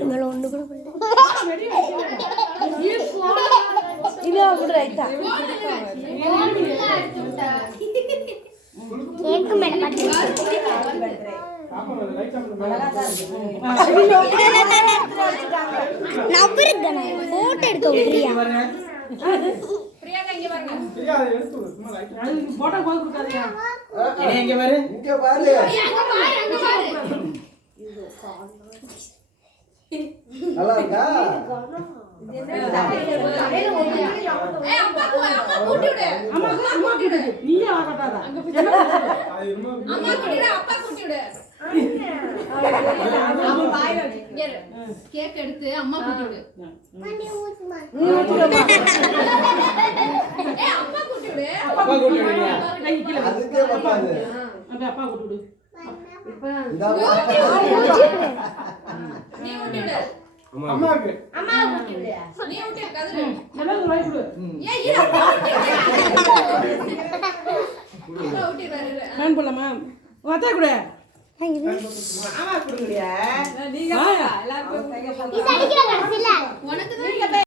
இவள ஒண்ணு கூட இல்ல அப்படி ரைட்டா கேக் மேல பாத்து நவருங்கனே போட்டோ எடுக்க பிரியா பிரியா இங்க பாருங்க பிரியா எடுத்து சும்மா லைட் போட்டோ போய் கொடுக்காதீங்க இனி இங்க பாரு இங்க பாரு அங்க பாரு நல்லா இருக்கா அப்பா கூட்டி விடு அம்மா கூட்டி விடு நீ ஆகட்டாத அம்மா கூட்டி விடு அப்பா கூட்டி விடு அம்மா வாய் வச்சு கேக் எடுத்து அம்மா கூட்டி விடு மணி ஊத்துமா நீ ஊத்துமா அப்பா கூட்டி விடு கை கீழ அதுக்கே பத்தாது அப்பா கூட்டி விடு இப்ப நீ ஊட்டி விடு அம்மாக்கு ஊட்டி விடு நீ ஊட்டி கதிரு எல்லாரும் வாய் விடு ஏய் இரு அப்பா ஊட்டி வர நான் போலாமா வாத்தா கூட மாமா குடுங்கடியா நீங்க எல்லாரும் இது அடிக்கிற கடைசில உனக்கு தான்